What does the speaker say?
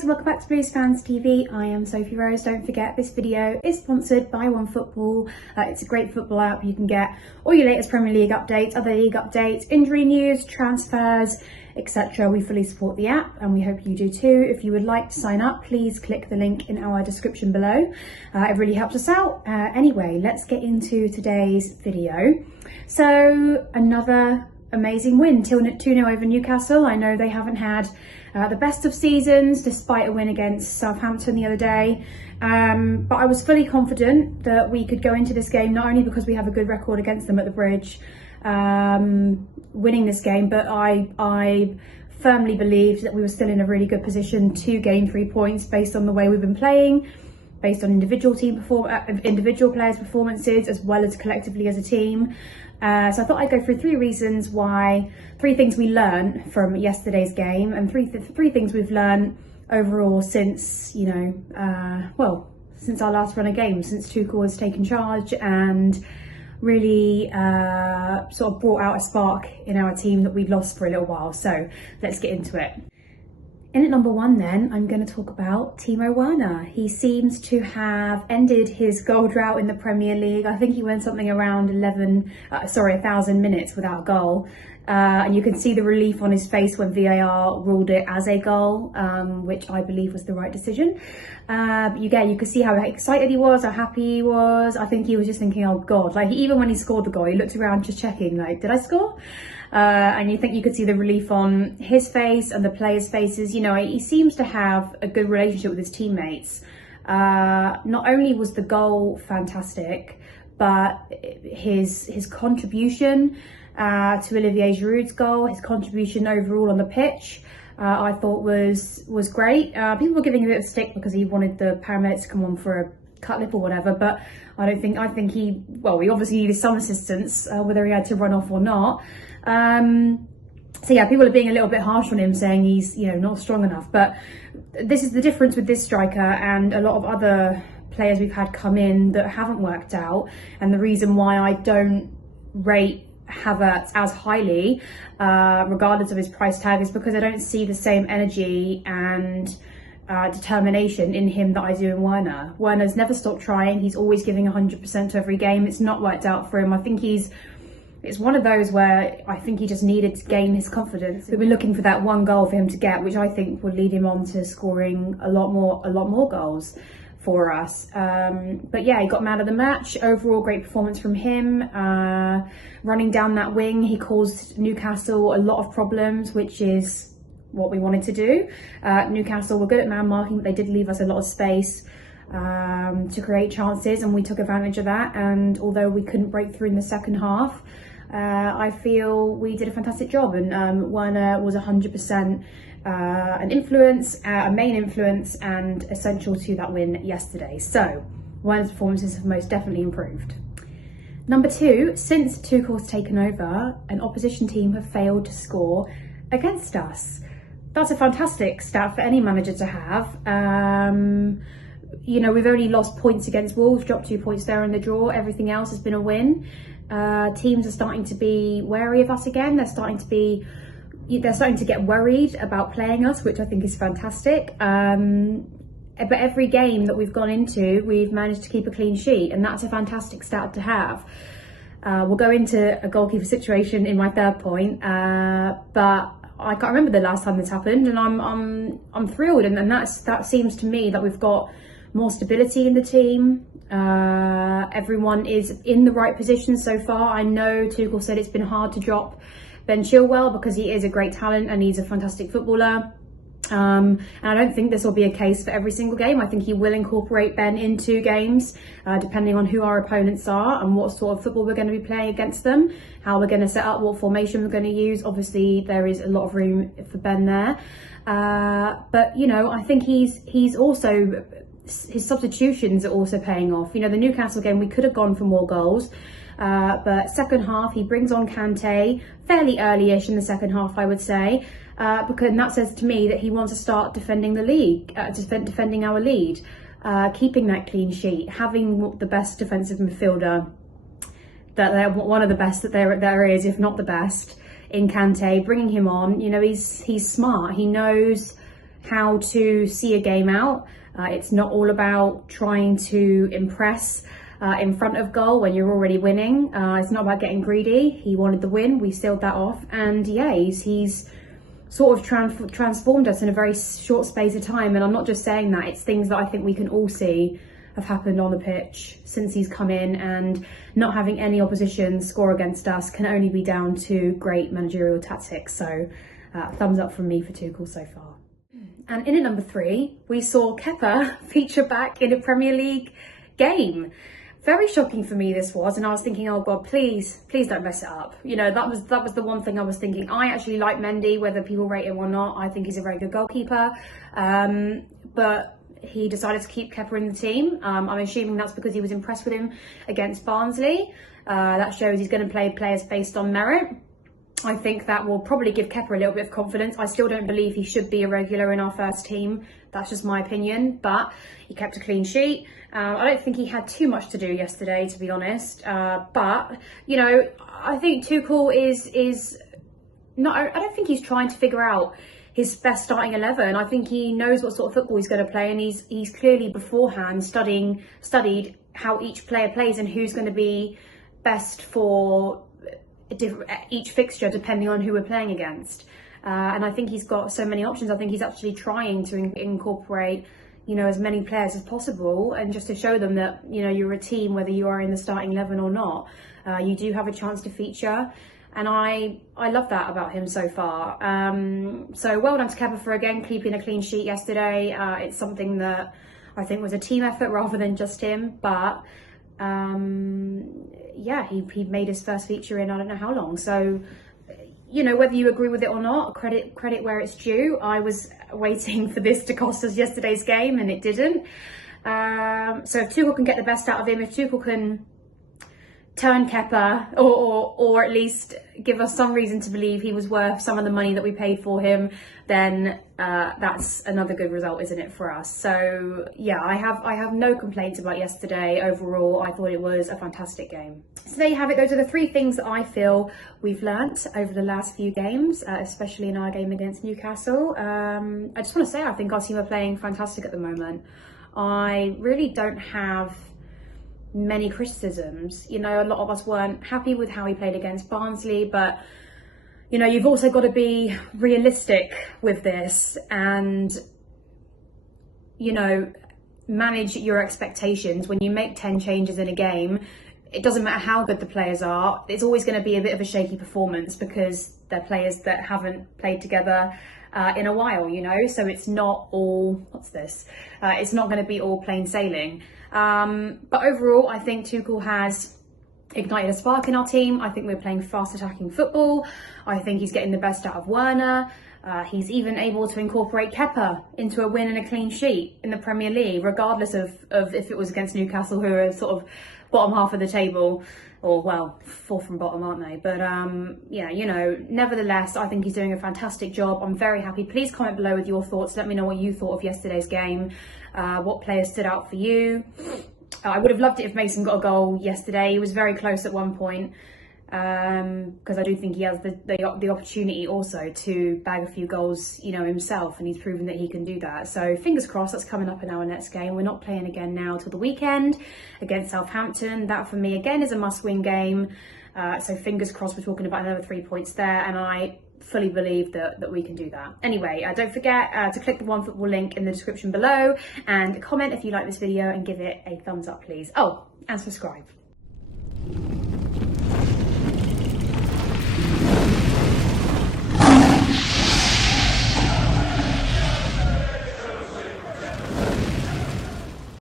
guys, welcome back to Blues Fans TV. I am Sophie Rose. Don't forget this video is sponsored by OneFootball. It's a great football app. You can get all your latest Premier League updates, other league updates, injury news, transfers, etc. We fully support the app and we hope you do too. If you would like to sign up, please click the link in our description below. It really helps us out. Anyway, let's get into today's video. So another amazing win, 2-0 over Newcastle. I know they haven't had the best of seasons despite a win against Southampton the other day, but I was fully confident that we could go into this game, not only because we have a good record against them at the Bridge, winning this game, but I firmly believed that we were still in a really good position to gain 3 points based on the way we've been playing, based on individual players' performances as well as collectively as a team. So I thought I'd go through three things we learned from yesterday's game, and three things we've learned overall since, since our last run of games, since Tuchel has taken charge and really sort of brought out a spark in our team that we'd lost for a little while. So let's get into it. In at number one then, I'm going to talk about Timo Werner. He seems to have ended his goal drought in the Premier League. I think he went something around 1,000 minutes without a goal. And you can see the relief on his face when VAR ruled it as a goal, which I believe was the right decision. But you could see how excited he was, how happy he was. I think he was just thinking, oh God, like even when he scored the goal, he looked around just checking, like, did I score? And you could see the relief on his face and the players' faces. You know, he seems to have a good relationship with his teammates. Not only was the goal fantastic, but his contribution to Olivier Giroud's goal, his contribution overall on the pitch, I thought was great. People were giving him a bit of stick because he wanted the paramedics to come on for a cut lip or whatever, but I think he obviously needed some assistance, whether he had to run off or not. So yeah, people are being a little bit harsh on him, saying he's, not strong enough, but this is the difference with this striker and a lot of other players we've had come in that haven't worked out, and the reason why I don't rate Havertz as highly, regardless of his price tag, is because I don't see the same energy and determination in him that I do in Werner. Werner's never stopped trying. He's always giving 100% to every game. It's not worked out for him. I think it's one of those where I think he just needed to gain his confidence. We've been looking for that one goal for him to get, which I think would lead him on to scoring a lot more goals for us. But yeah, he got man of the match. Overall, great performance from him. Running down that wing, he caused Newcastle a lot of problems, which is what we wanted to do. Newcastle were good at man marking, but they did leave us a lot of space to create chances, and we took advantage of that. And although we couldn't break through in the second half, I feel we did a fantastic job, and Werner was 100% an influence, a main influence and essential to that win yesterday. So Werner's performances have most definitely improved. Number two, since Tuchel's taken over, an opposition team have failed to score against us. That's a fantastic stat for any manager to have. We've only lost points against Wolves, dropped 2 points there in the draw. Everything else has been a win. Teams are starting to be wary of us again. They're starting to get worried about playing us, which I think is fantastic. But every game that we've gone into, we've managed to keep a clean sheet, and that's a fantastic stat to have. We'll go into a goalkeeper situation in my third point, but I can't remember the last time this happened, and I'm thrilled, and that seems to me that we've got more stability in the team. Everyone is in the right position so far. I know Tuchel said it's been hard to drop Ben Chilwell because he is a great talent and he's a fantastic footballer. And I don't think this will be a case for every single game. I think he will incorporate Ben into games, depending on who our opponents are and what sort of football we're going to be playing against them, how we're going to set up, what formation we're going to use. Obviously, there is a lot of room for Ben there. But, I think he's also, his substitutions are also paying off. The Newcastle game, we could have gone for more goals. But second half, he brings on Kante fairly early-ish in the second half, I would say. Because that says to me that he wants to start defending the league, defending our lead, keeping that clean sheet, having the best defensive midfielder, that they're one of the best that there is, if not the best, in Kante, bringing him on. He's smart. He knows how to see a game out. It's not all about trying to impress in front of goal when you're already winning. It's not about getting greedy. He wanted the win, we sealed that off, and yeah, he's sort of transformed us in a very short space of time. And I'm not just saying that, it's things that I think we can all see have happened on the pitch since he's come in, and not having any opposition score against us can only be down to great managerial tactics. So thumbs up from me for Tuchel so far. And in at number 3, we saw Kepa feature back in a Premier League game. Very shocking for me this was, and I was thinking, oh God, please don't mess it up. You know, that was the one thing I was thinking. I actually like Mendy, whether people rate him or not. I think he's a very good goalkeeper, but he decided to keep Kepa in the team. I'm assuming that's because he was impressed with him against Barnsley. That shows he's going to play players based on merit. I think that will probably give Kepa a little bit of confidence. I still don't believe he should be a regular in our first team. That's just my opinion, but he kept a clean sheet. I don't think he had too much to do yesterday, to be honest. But, you know, I think Tuchel is not, I don't think he's trying to figure out his best starting 11. I think he knows what sort of football he's going to play, and he's clearly beforehand studied how each player plays and who's going to be best for each fixture depending on who we're playing against. And I think he's got so many options. I think he's actually trying to incorporate, you know, as many players as possible, and just to show them that, you know, you're a team whether you are in the starting 11 or not. You do have a chance to feature, and I love that about him so far. So well done to Kepa for again keeping a clean sheet yesterday. It's something that I think was a team effort rather than just him, but yeah, he made his first feature in I don't know how long. So, you know, whether you agree with it or not, credit where it's due. I was waiting for this to cost us yesterday's game, and it didn't. So if Tuchel can get the best out of him, if Tuchel can turn Kepa, or at least give us some reason to believe he was worth some of the money that we paid for him, then that's another good result, isn't it, for us? So yeah, I have no complaints about yesterday. Overall, I thought it was a fantastic game. So there you have it. Those are the 3 things that I feel we've learnt over the last few games, especially in our game against Newcastle. I just want to say I think our team are playing fantastic at the moment. I really don't have many criticisms. You know, a lot of us weren't happy with how he played against Barnsley, but you know, you've also got to be realistic with this and, you know, manage your expectations. When you make 10 changes in a game, it doesn't matter how good the players are, it's always going to be a bit of a shaky performance because they're players that haven't played together in a while, you know, so it's not all, it's not going to be all plain sailing. But overall, I think Tuchel has ignited a spark in our team. I think we're playing fast attacking football. I think he's getting the best out of Werner. He's even able to incorporate Kepa into a win and a clean sheet in the Premier League, regardless of if it was against Newcastle, who are sort of bottom half of the table, or well, 4th from bottom, aren't they? But yeah, you know, nevertheless, I think he's doing a fantastic job. I'm very happy. Please comment below with your thoughts. Let me know what you thought of yesterday's game. What players stood out for you. I would have loved it if Mason got a goal yesterday. He was very close at one point, because I do think he has the opportunity also to bag a few goals, you know, himself, and he's proven that he can do that. So fingers crossed, that's coming up in our next game. We're not playing again now till the weekend against Southampton. That for me again is a must-win game. So fingers crossed, we're talking about another 3 points there, and I fully believe that we can do that. Anyway, don't forget to click the OneFootball link in the description below, and comment if you like this video and give it a thumbs up, please. Oh, and subscribe.